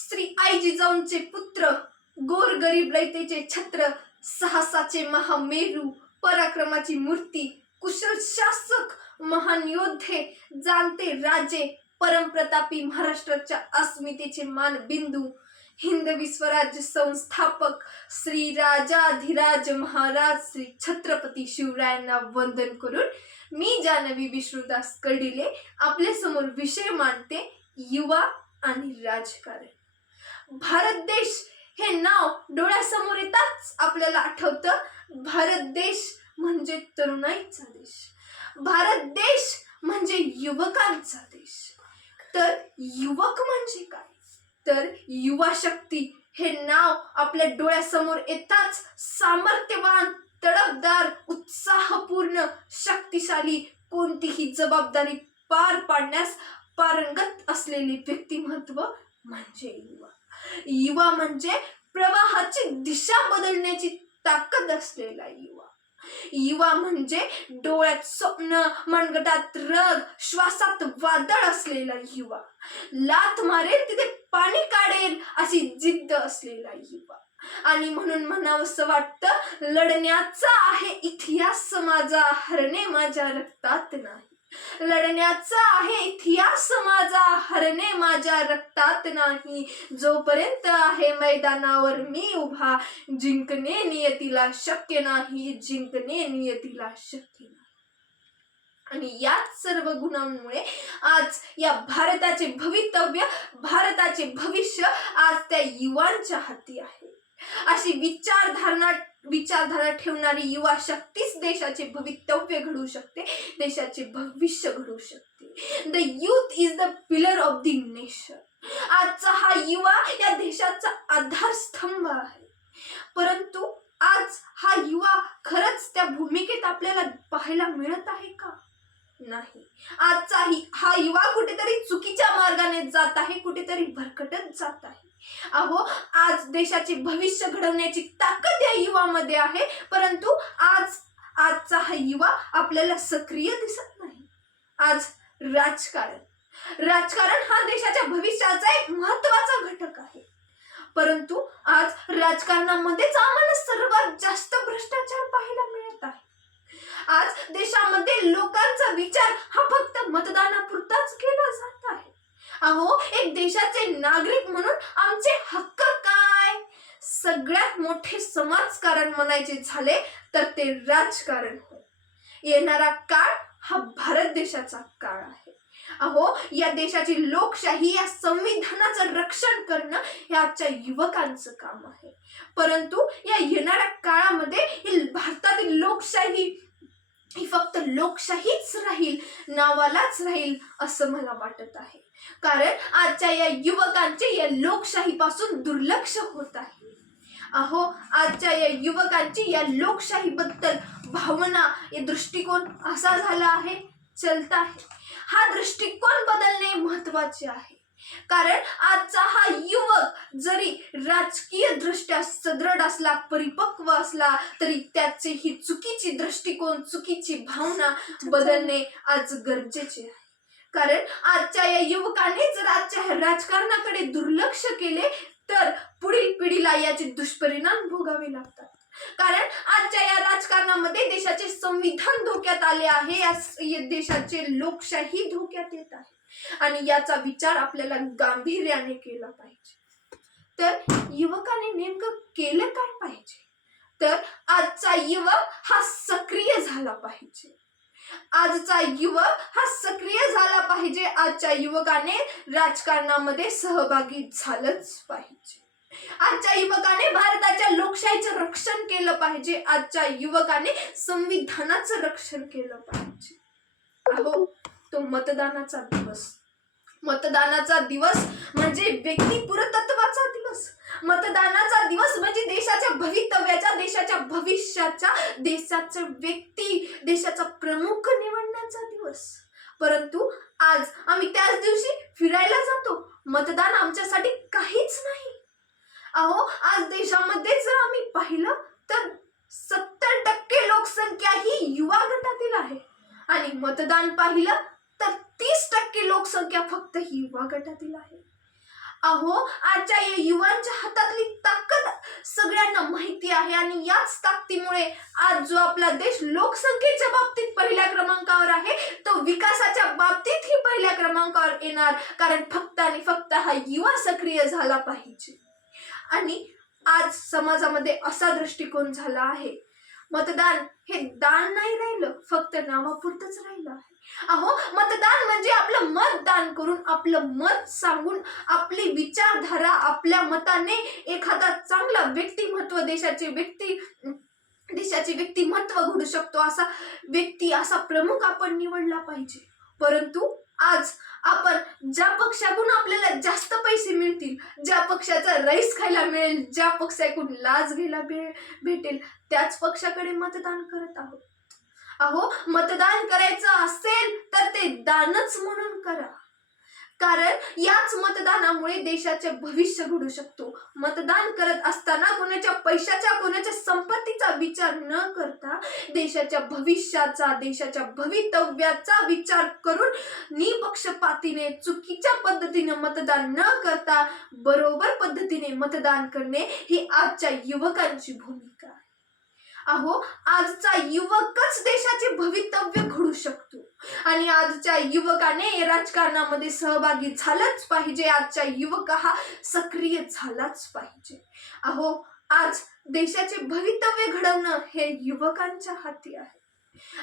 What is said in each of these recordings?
श्री आई जिजाऊंचे पुत्र गोर गरीब रयतेचे छत्र साहसाचे महामेरू पराक्रमाची मूर्ती कुशल शासक महान योद्धे जाणते राजे परमप्रतापी महाराष्ट्राच्या अस्मितेचे मानबिंदू हिंदवी स्वराज्य संस्थापक श्री राजाधिराज महाराज श्री छत्रपती शिवरायांना वंदन करून मी जानवी विष्णुदास कडिले आपल्यासमोर विषय मांडते युवा आणि राजकारण. भारत देश हे नाव डोळ्यासमोर येताच आपल्याला आठवतं. भारत देश म्हणजे तरुणाईचा देश. भारत देश म्हणजे युवकांचा देश. तर युवक म्हणजे काय? तर युवा शक्ती हे नाव आपल्या डोळ्यासमोर येताच सामर्थ्यवान तडफदार उत्साहपूर्ण शक्तिशाली कोणतीही जबाबदारी पार पाडण्यास पारंगत असलेले व्यक्तिमत्व म्हणजे युवा युवा म्हणजे प्रवाहाची दिशा बदलण्याची ताकद असलेला युवा. युवा म्हणजे डोळ्यात स्वप्न मनगटात रग श्वासात वादळ असलेला युवा. लाथ मारेल तिथे पाणी काढेल अशी जिद्द असलेला युवा. आणि म्हणून म्हणावंसं वाटतं लढण्याचा आहे इतिहास माझा हरणे माझ्या रक्तात नाही. लढण्याचा आहे इतिहास माझा. हरणे माझ्या रक्तात नाही. जोपर्यंत आहे मैदानावर मी उभा जिंकणे नियतीला शक्य नाही. जिंकणे नियतीला शक्य नाही. आणि याच सर्व गुणांमुळे आज या भारताचे भवितव्य भारताचे भविष्य आज त्या युवांच्या हाती आहे. अशी विचारधारणा विचारधारा ठेवणारी युवा शक्तीच देशाचे भवितव्य घडवू शकते देशाचे भविष्य घडवू शकते. The youth is the pillar of the nation आजचा हा युवा या देशाचा आधारस्तंभ आहे. परंतु आज हा युवा खरंच त्या भूमिकेत आपल्याला पाहायला मिळत आहे का? नाही. आजचा ही हा युवा कुठेतरी चुकीच्या मार्गाने जात आहे कुठेतरी भरकटत जात आहे. अहो आज देशाचे भविष्य घडवण्याची ताकद या युवामध्ये आहे परंतु आज आजचा हा युवा आपल्याला सक्रिय दिसत नाही. आज राजकारण. राजकारण हा देशाच्या भविष्याचा एक महत्त्वाचा घटक आहे. परंतु आज राजकारणामध्येच आम्हाला सर्वात जास्त भ्रष्टाचार पाहायला मिळत आहे. आज देशामध्ये लोकांचा विचार हा फक्त मतदानापुरताच केला जातो अहो एक देशाचे नागरिक म्हणून आमचे हक्क काय? सगळ्यात मोठे समाजकारण म्हणायचे झाले तर ते राजकारण येणारा काळ हा भारत देशाचा काळ आहे. अहो या देशाची लोकशाही या संविधानाचं रक्षण करणं हे आजच्या युवकांचं काम आहे. परंतु या येणाऱ्या काळामध्ये ही भारतातील लोकशाही ही फक्त लोकशाहीच राहील नावालाच राहील असं मला वाटत आहे. कारण आजच्या या युवकांचे या लोकशाहीपासून दुर्लक्ष होत आहे. अहो आजच्या या युवकांची या लोकशाहीबद्दल भावना या दृष्टिकोन असा झाला आहे चलता आहे. हा दृष्टिकोन बदलणे महत्त्वाचे आहे. कारण आजचा हा युवक जरी राजकीय दृष्ट्या सदृढ असला परिपक्व असला तरी त्याचे ही चुकीची दृष्टिकोन चुकीची भावना बदलणे आज गरजेचे आहे. कारण आजच्या या युवकांनी जर आजच्या राजकारणाकडे दुर्लक्ष केले तर पुढील पिढीला याचे दुष्परिणाम भोगावे लागतात. कारण आजच्या या राजकारणामध्ये देशाचे संविधान धोक्यात आले आहे या देशाचे लोकशाही धोक्यात येत आहे. आणि याचा विचार आपल्याला गांभीर्याने केला पाहिजे. तर युवकाने नेमकं केलं काय पाहिजे? तर आजचा युवक हा सक्रिय झाला पाहिजे. आजचा युवक हा सक्रिय झाला पाहिजे. आजच्या युवकाने राजकारणामध्ये सहभागी झालंच पाहिजे. आजच्या युवकाने भारताच्या लोकशाहीचं रक्षण केलं पाहिजे. आजच्या युवकाने संविधानाचं रक्षण केलं पाहिजे. अहो तो मतदानाचा दिवस. मतदानाचा दिवस म्हणजे व्यक्ती पुरतत्वाचा दिवस. मतदानाचा दिवस म्हणजे देशाच्या भवितव्याचा देशाच्या भविष्याचा देशाचा व्यक्ती देशाचा प्रमुख निवडण्याचा दिवस. परंतु आज आम्ही त्याच दिवशी फिरायला जातो. मतदान आमच्यासाठी काहीच नाही. अहो आज देशामध्ये जर आम्ही पाहिलं तर सत्तर टक्के लोकसंख्या ही युवा गटातील आहे. आणि मतदान पाहिलं तर तीस टक्के लोकसंख्या फक्त ही युवा गटातील आहे. अहो आजच्या या युवांच्या हातातली ताकद सगळ्यांना माहिती आहे आणि याच ताकदीमुळे आज जो आपला देश लोकसंख्येच्या बाबतीत पहिल्या क्रमांकावर आहे तो विकासाच्या बाबतीतही पहिल्या क्रमांकावर येणार. कारण फक्त आणि फक्त हा युवा सक्रिय झाला पाहिजे. आणि आज समाजामध्ये असा दृष्टिकोन झाला आहे मतदान हे दान नाही राहिलं फक्त नावापुरतच राहिलं आहे. अहो मतदान म्हणजे आपलं मत दान करून आपलं मत सांगून आपली विचारधारा आपल्या मताने एखादा चांगला व्यक्तिमत्व देशाचे व्यक्ती देशाचे व्यक्तिमत्व घडू शकतो. असा व्यक्ती असा प्रमुख आपण निवडला पाहिजे. परंतु आज आपण ज्या पक्षाकडून आपल्याला जास्त पैसे मिळतील ज्या पक्षाचा रईस खायला मिळेल ज्या पक्षाकडून लाच घ्यायला भे- भेटेल त्याच पक्षाकडे मतदान करत आहोत. अहो मतदान करायचं असेल तर ते दानच म्हणून करा. कारण याच मतदानामुळे देशाचे भविष्य घडू शकतो. मतदान करत असताना कोणाच्या पैशाच्या कोणाच्या संप विचार न करता देशाच्या भविष्याचा देशाच्या भवितव्याचा विचार करून निपक्षपातीने चुकीच्या पद्धतीने मतदान न करता बरोबर पद्धतीने मतदान करणे ही आजच्या युवकांची भूमिका आहे. अहो आजचा युवकच देशाचे भवितव्य घडू शकतो. आणि आजच्या युवकाने राजकारणामध्ये सहभागी झालाच पाहिजे. आजच्या युवक हा सक्रिय झालाच पाहिजे. अहो आज देशाचे भवितव्य घडवणं हे युवकांच्या हाती आहे.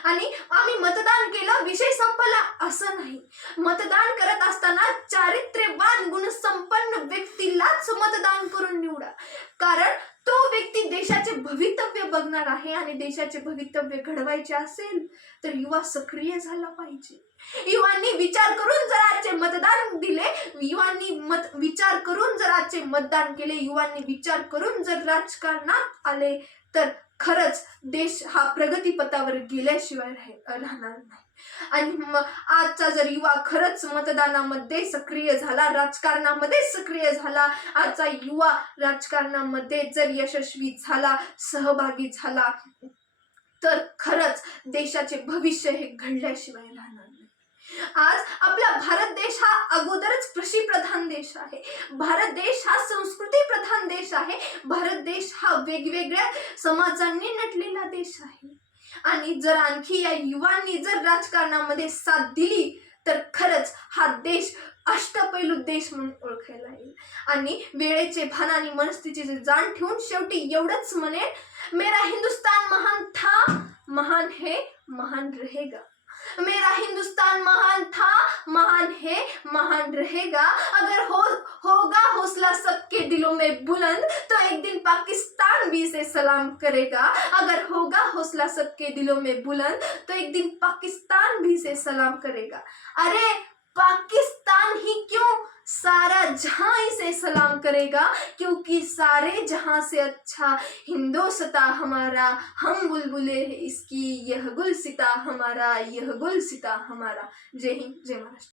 आणि आम्ही मतदान केलं विषय संपला असं नाही. मतदान करत असताना चारित्र्यवान गुणसंपन्न व्यक्तीलाच मतदान करून निवडा. कारण तो व्यक्ती देशाचे भवितव्य बघणार आहे आणि देशाचे भवितव्य घडवायचे असेल तर युवा सक्रिय झाला पाहिजे. युवांनी विचार करून जर आजचे मतदान दिले युवांनी मत विचार करून जर आजचे मतदान केले युवांनी विचार करून जर राजकारणात आले तर खरंच देश हा प्रगतीपथावर गेल्याशिवाय राहणार नाही. आणि आजचा जर युवा खरंच मतदानामध्ये सक्रिय झाला राजकारणामध्ये सक्रिय झाला आजचा युवा राजकारणामध्ये जर यशस्वी झाला सहभागी झाला तर खरंच देशाचे भविष्य हे घडल्याशिवाय राहणार नाही. आज आपला भारत देश हा अगोदरच कृषी प्रधान देश आहे. भारत देश हा संस्कृती प्रधान देश आहे. भारत देश हा वेगवेगळ्या समाजांनी नटलेला देश आहे. आणि जर आणखी या युवांनी जर राजकारणामध्ये साथ दिली तर खरंच हा देश अष्टपैलू देश म्हणून ओळखायला येईल. आणि वेळेचे भान आणि मनस्थितीचे जाण ठेवून शेवटी एवढंच म्हणेन मेरा हिंदुस्तान महान था महान हे महान रहेगा. मेरा हिंदुस्तान महान था, महान है, महान रहेगा। अगर हो, होगा हौसला सबके दिलों में बुलंद तो एक दिन पाकिस्तान भी इसे सलाम करेगा। अगर होगा हौसला सबके दिलों में बुलंद तो एक दिन पाकिस्तान भी इसे सलाम करेगा। अरे सारा जहाँ इसे सलाम करेगा, क्योंकि सारे जहाँ से अच्छा हिंदोसता हमारा, हम बुलबुले इसकी, यह गुल सिता हमारा, यह गुल गुलसिता हमारा। जय हिंद, जय महाराष्ट्र।